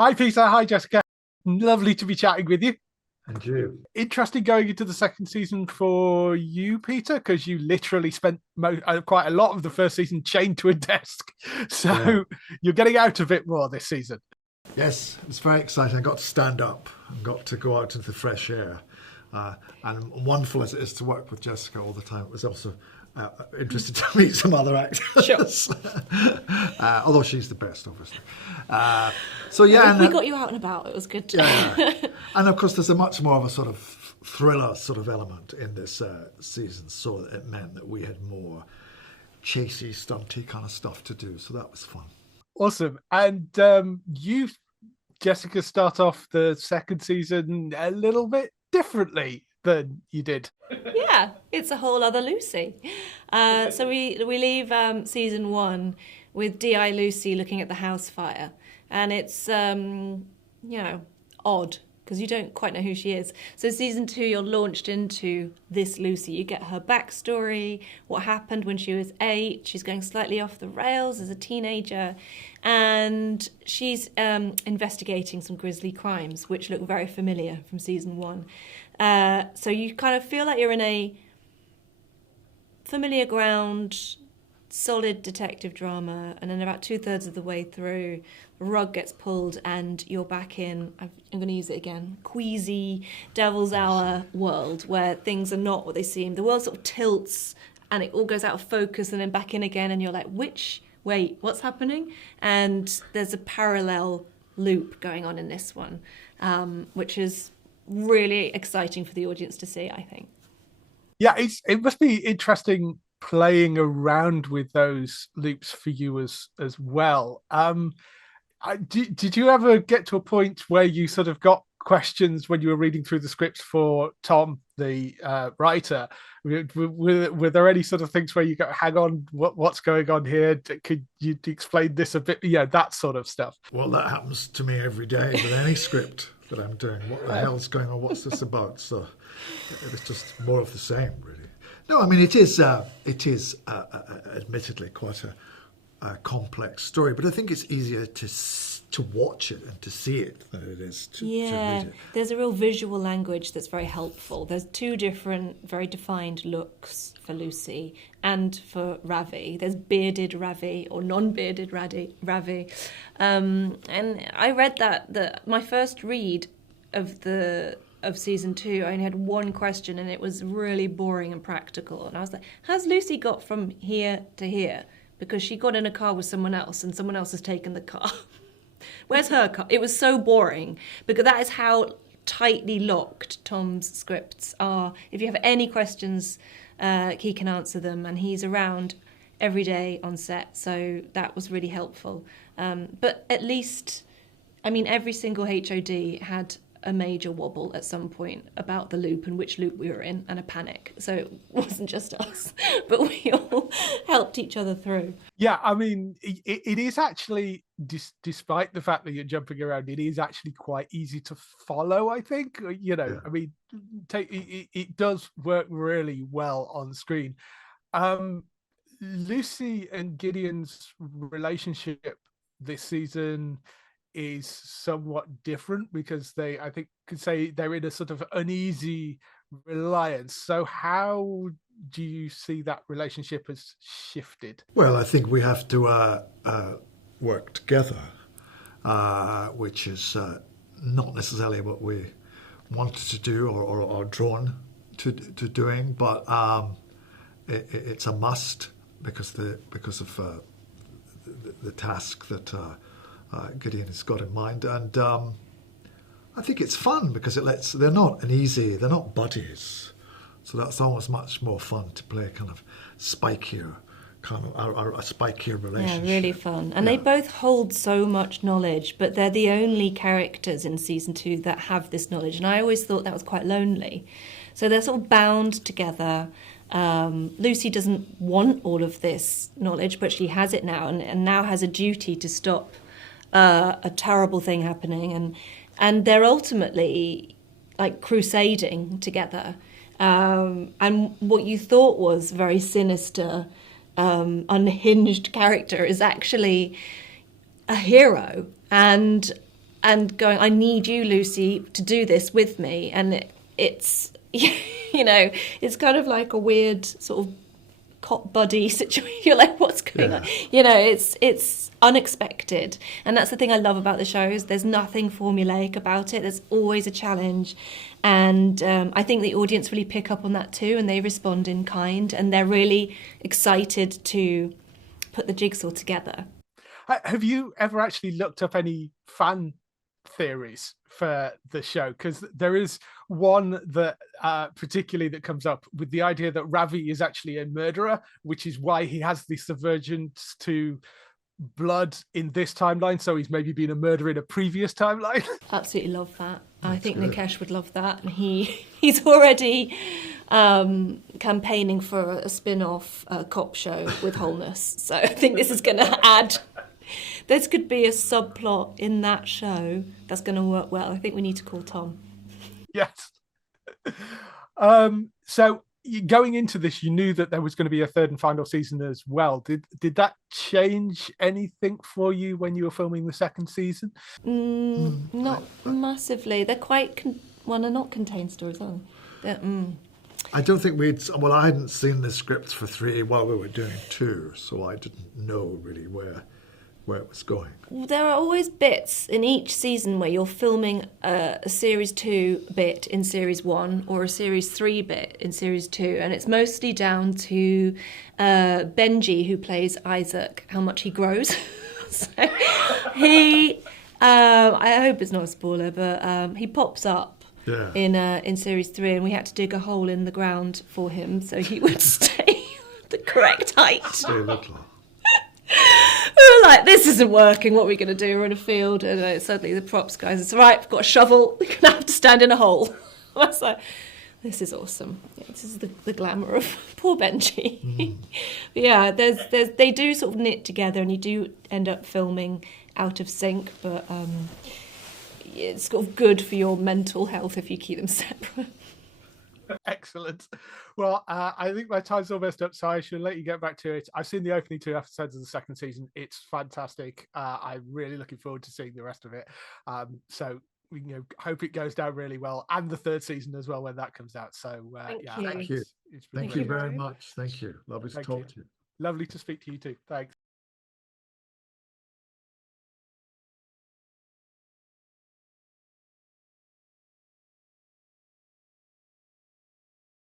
Hi, Peter. Hi, Jessica. Lovely to be chatting with you. And you. Interesting going into the second season for you, Peter, because you literally spent quite a lot of the first season chained to a desk. Yeah. So you're getting out a bit more this season. Yes, it's very exciting. I got to stand up and got to go out into the fresh air. And wonderful as it is to work with Jessica all the time, it was also interesting to meet some other Sure. actors. Although she's the best, obviously. So yeah, We got you out and about. It was good. yeah. And of course, there's a much more of a sort of thriller sort of element in this season, so it meant that we had more chasey, stunty kind of stuff to do. So that was fun. Awesome. And you, Jessica, start off the second season a little bit differently than you did. Yeah, it's a whole other Lucy. So we leave season one with Di Lucy looking at the house fire, and it's odd because you don't quite know who she is. So season two, you're launched into this Lucy. You get her backstory, what happened when she was 8. She's going slightly off the rails as a teenager, and she's investigating some grisly crimes, which look very familiar from season one. So you kind of feel like you're in a familiar ground, solid detective drama, and then about 2/3 of the way through, the rug gets pulled and you're back in, I'm going to use it again, queasy Devil's Hour world where things are not what they seem. The world sort of tilts and it all goes out of focus and then back in again, and you're like, wait, what's happening? And there's a parallel loop going on in this one, which is really exciting for the audience to see, I think. Yeah, it must be interesting playing around with those loops for you as well. Did you ever get to a point where you sort of got questions when you were reading through the scripts for Tom, the writer? Were there any sort of things where you go, hang on, what's going on here? Could you explain this a bit? Yeah, that sort of stuff. Well, that happens to me every day with any script that I'm doing. What the hell's going on? What's this about? So it's just more of the same, really. No, I mean it is admittedly quite a complex story, but I think it's easier to watch it and to see it than it is to read it. There's a real visual language that's very helpful. There's two different, very defined looks for Lucy and for Ravi. There's bearded Ravi or non-bearded Ravi. And I read that my first read of season two, I only had one question and it was really boring and practical. And I was like, how's Lucy got from here to here? Because she got in a car with someone else and someone else has taken the car. Where's her car? It was so boring because that is how tightly locked Tom's scripts are. If you have any questions, he can answer them, and he's around every day on set. So that was really helpful. But at least, I mean, every single HOD had a major wobble at some point about the loop and which loop we were in, and a panic. So it wasn't just us, but we all helped each other through. Yeah, I mean, it is actually, despite the fact that you're jumping around, it is actually quite easy to follow, I think. Yeah. I mean, it does work really well on screen. Lucy and Gideon's relationship this season is somewhat different because I think, could say they're in a sort of uneasy reliance. So how do you see that relationship has shifted? Well, I think we have to work together, which is not necessarily what we wanted to do or are drawn to doing, but it's a must because of the task that Gideon has got in mind, and I think it's fun because they're not buddies, so that's almost much more fun to play a kind of spikier relationship. Yeah, really fun. And they both hold so much knowledge, but they're the only characters in season two that have this knowledge. And I always thought that was quite lonely. So they're sort of bound together. Lucy doesn't want all of this knowledge, but she has it now, and now has a duty to stop a terrible thing happening. And they're ultimately like crusading together. And what you thought was very sinister, unhinged character is actually a hero. And and going, I need you, Lucy, to do this with me. And it's, it's kind of like a weird sort of cop buddy situation. You're like, what's going on? It's unexpected. And that's the thing I love about the shows. There's nothing formulaic about it. There's always a challenge. And I think the audience really pick up on that too, and they respond in kind, and they're really excited to put the jigsaw together. Have you ever actually looked up any fan theories for the show? Because there is one that particularly that comes up with the idea that Ravi is actually a murderer, which is why he has this aversion to blood in this timeline. So he's maybe been a murderer in a previous timeline. Absolutely love that. That's I think good. Nikesh would love that. And he's already campaigning for a spin-off cop show with Wholeness. So I think this is going to add... This could be a subplot in that show that's going to work well. I think we need to call Tom. Yes. So going into this, you knew that there was going to be a third and final season as well. Did that change anything for you when you were filming the second season? Not massively. They're quite... they're not contained stories, are they? I don't think I hadn't seen the scripts for 3 while we were doing 2, so I didn't know really where it was going. There are always bits in each season where you're filming a series 2 bit in series 1 or a series 3 bit in series 2, and it's mostly down to Benji, who plays Isaac, how much he grows. So he, I hope it's not a spoiler, but he pops up in series 3, and we had to dig a hole in the ground for him so he would stay the correct height. Stay little. We were like, this isn't working, what are we going to do? We're in a field, and suddenly the props guys, it's right, I've got a shovel, we're going to have to stand in a hole. I was like, this is awesome. Yeah, this is the glamour of poor Benji. Yeah, they do sort of knit together, and you do end up filming out of sync, but it's sort of good for your mental health if you keep them separate. Excellent. Well, I think my time's almost up, so I should let you get back to it. I've seen the opening 2 episodes of the second season. It's fantastic. I'm really looking forward to seeing the rest of it. So we hope it goes down really well, and the third season as well when that comes out. So Thank you. Thank you very much. Thank you. Lovely to talk to you. Lovely to speak to you too. Thanks.